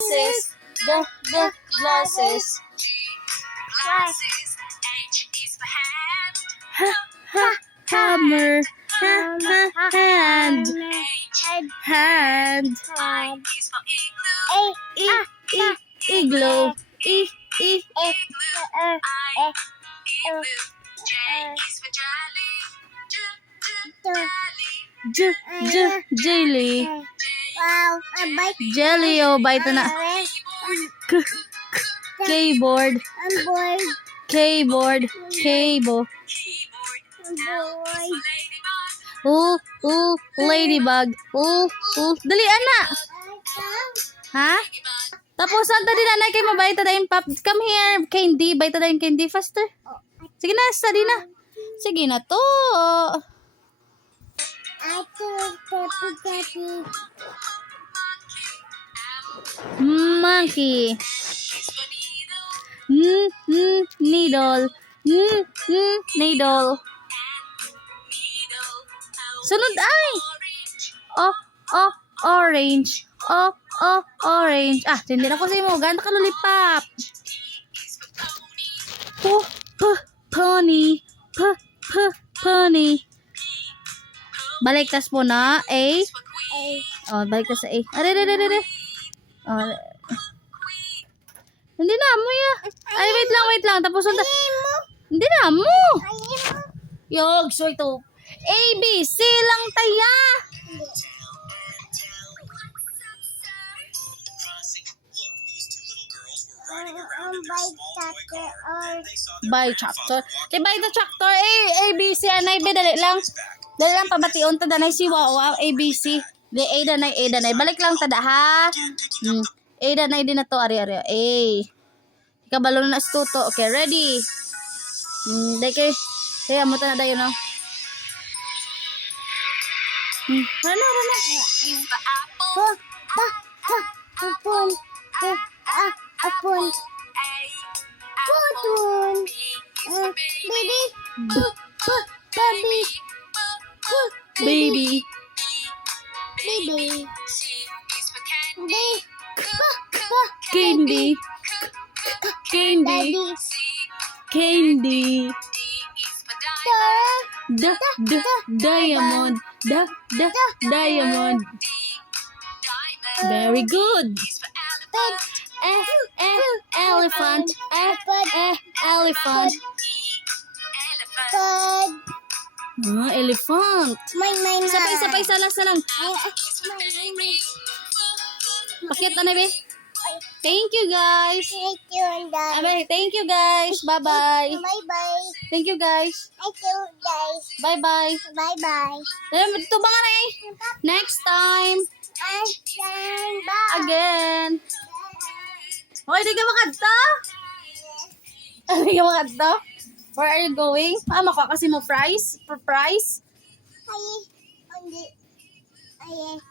Glasses, the glasses. Glasses. H is for hand. Hammer, hand, hand. I is for igloo. Igloo, Igloo. I, igloo. J is for jelly. Jelly. jelly. Wow, a bike. Jelly, oh, bite na. Keyboard, I'm bored. keyboard, cable. Keyboard. I'm bored. Ladybug. Dali, ana. Ha? Tapos, saan tadi nanay kay mabait tadayin pap? Come here, candy. Bait tadayin candy faster. Sige na, study na. Sige na to. I took Peppy Peppy. Monkey. Needle. Needle. Sunod ay. Orange. Orange. Ah, hindi na ko sa imo. Ganda ka lollipop. Pony. Pony. Balik tas po na. A. Oh, balik tas sa A. Are. Oh. Hindi na mo ya. Ay, wait lang. Tapos na. Hindi na mo. Yog, so ito. A, B, C lang taya. By chapter. By the chapter. A, B, C. Anay, B, dali lang. Dali lang pabation. Tadanay si Wawa. A, B, C. Di, A, danay. Balik lang tada, ha? A, danay din na to. Ari. A. Ikabalo na sa tuto. Okay, ready? Dahil kayo. Kaya mo na dayo, no? Rana. Apple. Apple. Putun. Baby. Baby. Baby. Candy. Candy. Diamond. Diamond. Very good. Elephant. Elephant. Elephant. Mine. Sabay, salang. Pakit na be. Thank you guys. Thank you, and Thank you guys. Bye-bye. bye-bye. Thank you guys. Thank you, guys. Bye-bye. Bye-bye. Ito ba nga na Next time. Bye. Again. Hoy, di ka makadto? Di ka makadto? Where are you going? Makuha kasi mo prize? For prize? Ay, hindi. Ay,